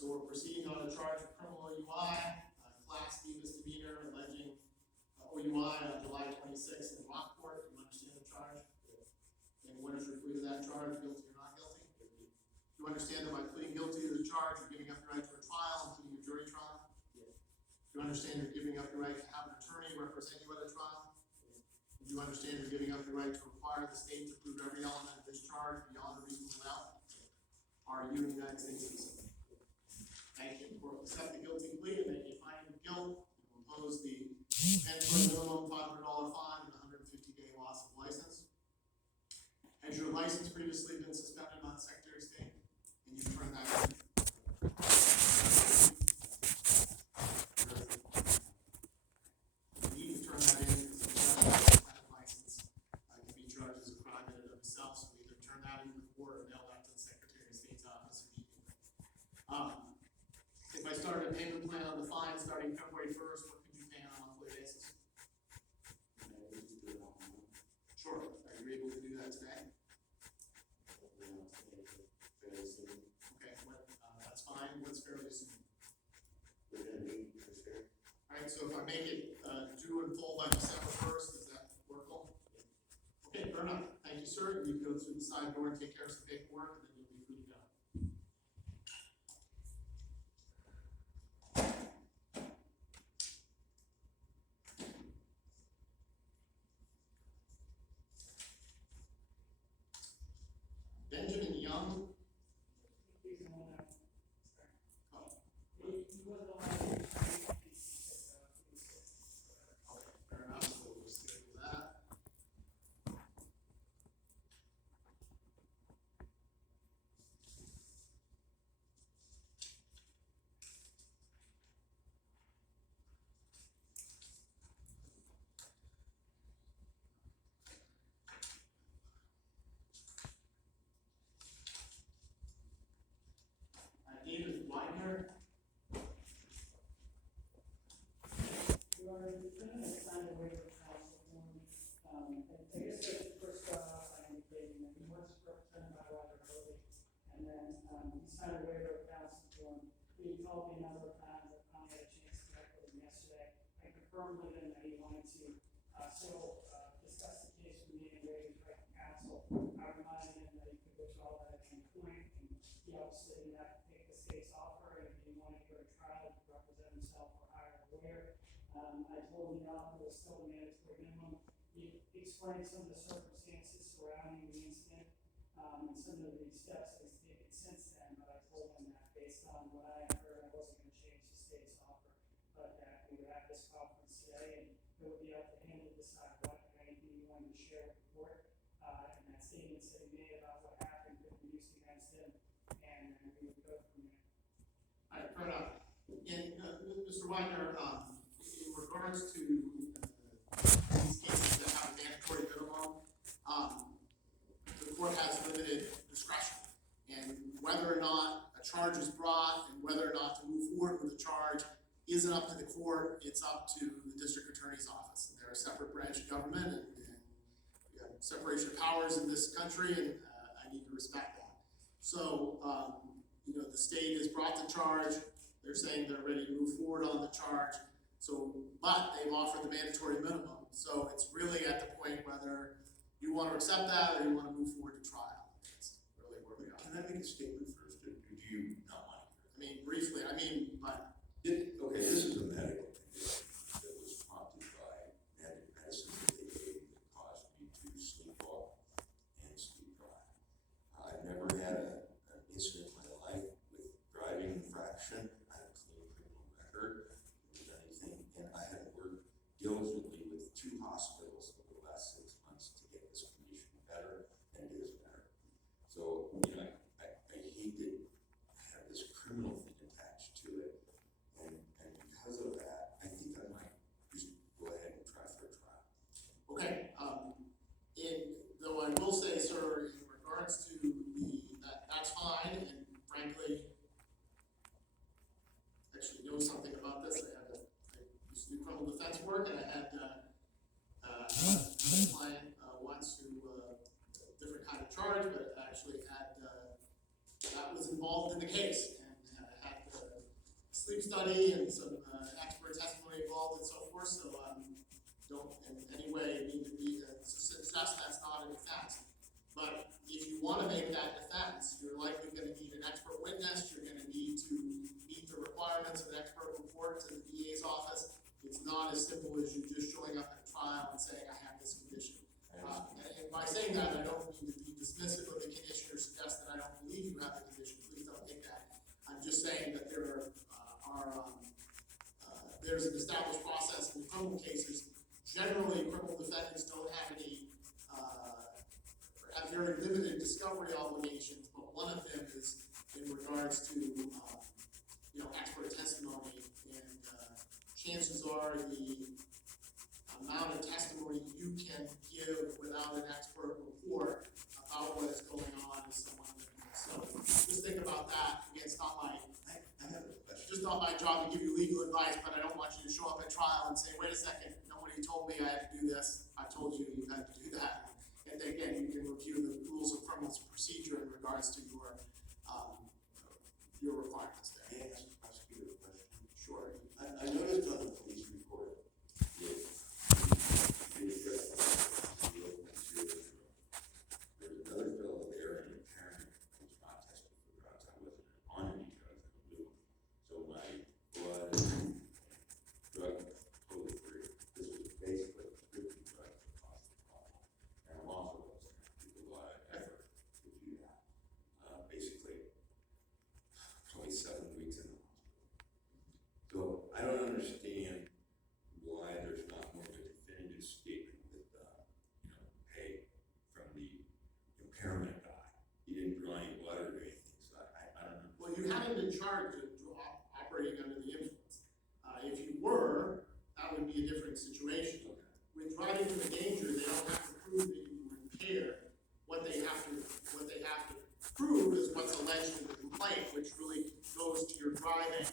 So we're proceeding on a charge of criminal OUI, Class D misdemeanor, alleging OUI on July 26th in Rockport. Do you understand the charge? And what is your plea to that charge? Guilty or not guilty? Do you understand that by pleading guilty to the charge, you're giving up your right to a trial, including a jury trial? Yes. Do you understand you're giving up your right to have an attorney represent you at a trial? Yes. Do you understand you're giving up your right to require the state to prove every element of this charge beyond a reasonable doubt? Yes. Are you a United States citizen? Thank you. We'll accept the guilty plea and make a finding of guilt. We'll impose the mandatory minimum $500 fine and 150-day loss of license. Has your license previously been suspended by the Secretary of State? And you turn that in? You need to turn that in because the suspended license can be charged as a crime in and of itself. So either turn that in or mail that to the Secretary of State's office immediately. If I started a payment plan on the fine starting February 1st, what could you pay on a monthly basis? Sure. Are you able to do that today? Okay, that's fine. What's fairly soon? Within a week, for sure. All right, so if I make it due in full by December 1st, is that workable? Okay, fair enough. Thank you, sir. You can go through the side door and take care of some paperwork, and then you'll be free to go. Benjamin Young. Fair enough, so we'll schedule that. David Weidner. Your defendant signed a waiver of counsel form. I guess the first off, I indicated that he was represented by Roger Cody, and then he signed a waiver of counsel form. He called me a number of times. I finally had a chance to connect with him yesterday. I confirmed with him that he wanted to still discuss the case with me and waive his right to counsel. I reminded him that he could withdraw that at any point, and he obviously didn't have to take the state's offer, and if he wanted to go to trial to represent himself or hire a lawyer. I told him the offer was still a mandatory minimum. He explained some of the circumstances surrounding the incident and some of the steps that he's taken since then, but I told him that based on what I had heard, I wasn't going to change the state's offer, but that we would have this conference today and it would be up to him to decide what and anything he wanted to share with the court. And that statements that he made about what happened could be used against him, and we would go from there. All right, fair enough. And Mr. Weidner, in regards to these cases that have a mandatory minimum, the court has limited discretion. And whether or not a charge is brought and whether or not to move forward with a charge isn't up to the court, it's up to the district attorney's office. They're a separate branch of government, and we have separation of powers in this country, and I need to respect that. So, the state has brought the charge. They're saying they're ready to move forward on the charge. So, but they've offered the mandatory minimum. So it's really at the point whether you want to accept that or you want to move forward to trial. That's really where we are. Can I make a statement first, or do you not want to? I mean, briefly, but Okay, this is a medical condition that was prompted by medicine that they gave me that caused me to sleepwalk and sleep drive. I've never had an incident in my life with driving infraction. I have a clean criminal record. Anything, and I have worked diligently with 2 hospitals over the last 6 months to get this condition better, and it is better. So, I hate to have this criminal thing attached to it, and because of that, I think I might just go ahead and try for a trial. okay. Though I will say, sir, in regards to that's fine, and frankly, actually know something about this. I used to do criminal defense work, and I had a client once who different kind of charge, but actually had that was involved in the case, and had to sleep study and some expert testimony involved and so forth, so don't in any way mean to be suggest that's not a defense. But if you want to make that defense, you're likely going to need an expert witness. You're going to need to meet the requirements of an expert report to the DA's office. It's not as simple as you just showing up at a trial and saying I have this condition. And by saying that, I don't mean to be dismissive of the condition or suggest that I don't believe you have the condition. Please don't think that. I'm just saying that there there's an established process in criminal cases. Generally, criminal defendants don't have any, have very limited discovery obligations, but one of them is in regards to, expert testimony, and chances are the amount of testimony you can give without an expert report about what is going on is somewhat limited. So just think about that. Again, it's not my just not my job to give you legal advice, but I don't want you to show up at trial and say, wait a second, nobody told me I had to do this. I told you you had to do that. And again, you can review the rules of criminal procedure in regards to your requirements there. May I ask the prosecutor a question? Sure. I noticed on the police report that the address there's another fellow there and apparently was not tested for drugs. I wasn't on any drugs, I blew. So my blood and drug totally free. This was basically prescription drugs that caused the problem. And I'm also going to do a lot of effort to do that. Basically, probably 7 weeks in the hospital. So I don't understand why there's not more of a definitive statement with, hey, from the impairment guy. He didn't draw any blood or anything, so I don't know. Well, you haven't been charged with operating under the influence. If you were, that would be a different situation. Okay. With driving to a danger, they don't have to prove that you were impaired. What they have to prove is what's alleged in the complaint, which really goes to your driving,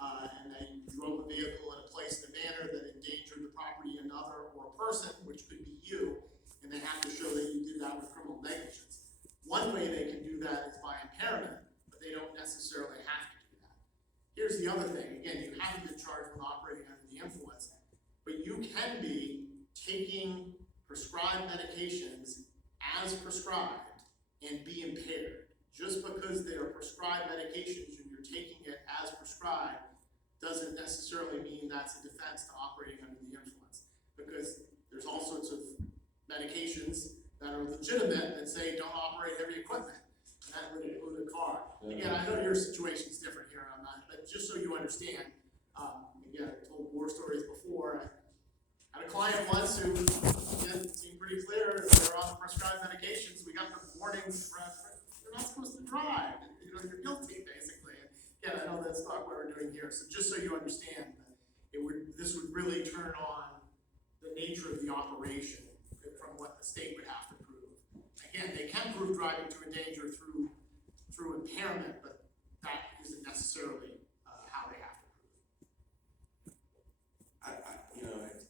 and that you drove a vehicle in a place in a manner that endangered the property of another or a person, which could be you, and they have to show that you did that with criminal negligence. One way they can do that is by impairment, but they don't necessarily have to do that. Here's the other thing. Again, you haven't been charged with operating under the influence, but you can be taking prescribed medications as prescribed and be impaired. Just because they are prescribed medications and you're taking it as prescribed doesn't necessarily mean that's a defense to operating under the influence. Because there's all sorts of medications that are legitimate that say don't operate heavy equipment. And that would include a car. Again, I know your situation's different here on that, but just so you understand, again, I told war stories before. I had a client once who seemed pretty clear that they're on prescribed medications. We got the warnings, you're not supposed to drive. You're guilty, basically. And again, I know that's not what we're doing here. So just so you understand, this would really turn on the nature of the operation from what the state would have to prove. Again, they can prove driving to a danger through impairment, but that isn't necessarily how they have to prove it. I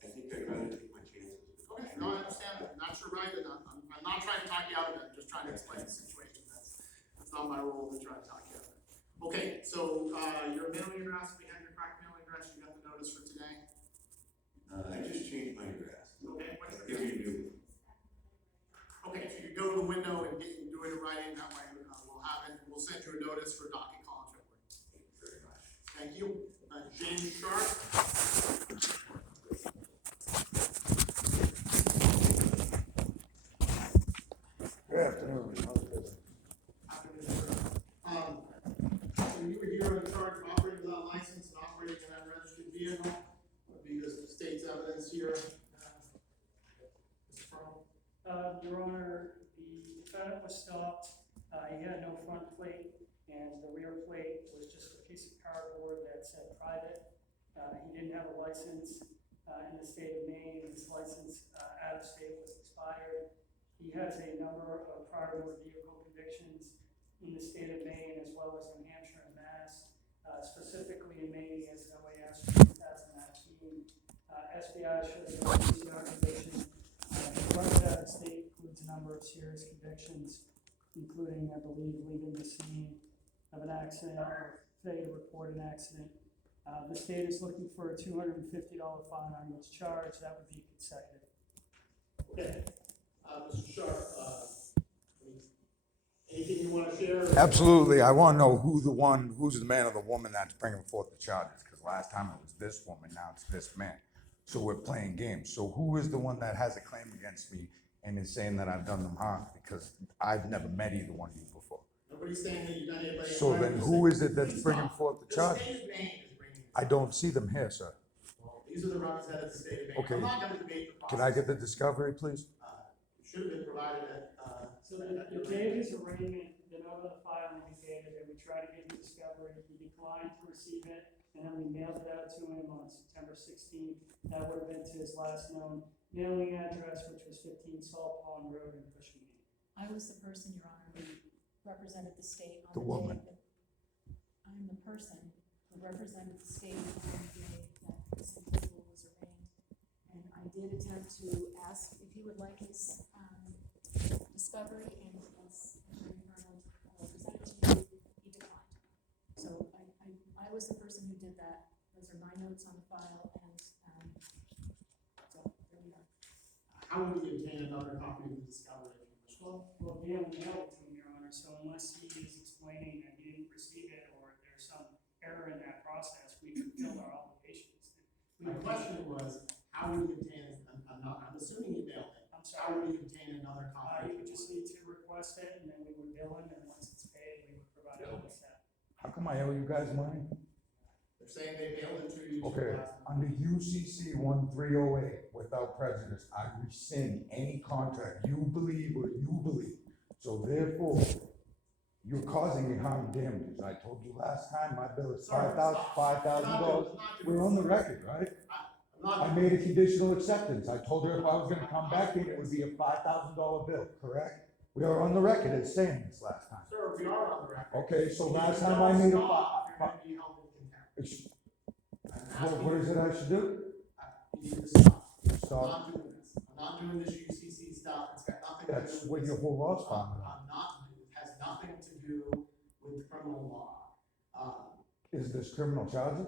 think I'd rather take my chances. Okay, no, I understand that. That's your right, and I'm not trying to talk you out of it. I'm just trying to explain the situation. That's not my role to try to talk you out of it. Okay, so your mailing address, we have your correct mailing address. You got the notice for today. I just changed my address. Okay, what's your Give you a new one. Okay, if you could go to the window and do it in writing, that way we'll have it. We'll send you a notice for docket call in February. Thank you very much. Thank you. James Sharp. Good afternoon. So you were here in charge of operating without license and operating an unregistered vehicle, because of the state's evidence here. Mr. Farrell? Your Honor, the defendant was stopped. He had no front plate, and the rear plate was just a piece of cardboard that said private. He didn't have a license in the state of Maine. His license out of state was expired. He has a number of prior motor vehicle convictions in the state of Maine as well as New Hampshire and Mass. Specifically in Maine, he has an OAS for 2019. SBI shows no PCR conviction. The record out of state includes a number of serious convictions, including, I believe, leaving the scene of an accident or failure to report an accident The state is looking for a $250 fine on each charge. That would be consecutive. Okay, Mr. Sharp, anything you wanna share? Absolutely. I want to know who's the man or the woman that's bringing forth the charges. Because last time it was this woman, now it's this man. So we're playing games. So who is the one that has a claim against me and is saying that I've done them harm? Because I've never met either one of you before. Nobody's saying that you've done anybody. So then who is it that's Please bringing stop. forth the The charges? state of Maine is bringing. I don't see them here, sir. Well, these are the runners head of the state of Maine. Okay. I'm not gonna debate the process. Can I get the discovery, please? It should have been provided at, So the day of his arraignment, the note of the file indicated that we tried to get the discovery, he declined to receive it, and then we mailed it out to him on September 16th. That would have been to his last known mailing address, which was 15 Salt Pond Road in Cushing. I was the person, Your Honor, who represented the state on The the day woman. that, I'm the person who represented the state on the day that this individual was arraigned. And I did attempt to ask if he would like his, discovery, and as Attorney Arnold presented to me, he declined. So I was the person who did that. Those are my notes on the file, and, so, there we are. how would we obtain another copy of the discovery? Well, Gail mailed it to him, Your Honor, so unless he is explaining that he didn't receive it or there's some error in that process, we fulfilled our obligations. My question was, how would we obtain, I'm assuming you mailed it. I'm How sorry, would we obtain another copy? you would just need to request it, and then we would bill him, and once it's paid, we would provide it with that. How come I owe you guys money? They're saying they mailed it to you. Okay, under UCC 1308, without prejudice, I rescind any contract you believe or you believe. So therefore, you're causing me harm and damages. I told you last time, my bill is Sir, stop. $5,000. We're on the record, right? I'm not. I made a conditional acceptance. I told her if I was gonna come back here, it would be a $5,000 bill, correct? We are on the record as saying this last time. Sir, we are on the record. Okay, so If last you time don't I made a stop, you're gonna be held in contempt. what is it I should do? You need to stop. I'm Stop. not doing this. I'm not doing this UCC stuff. It's got nothing to do with. That's what your whole law's founded on. I'm not, it has nothing to do with criminal law. Is this criminal charges?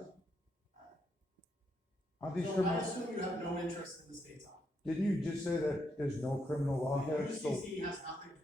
Aren't these So I criminal? assume you have no interest in the state's office. Didn't you just say that there's no criminal law here? So UCC has nothing to do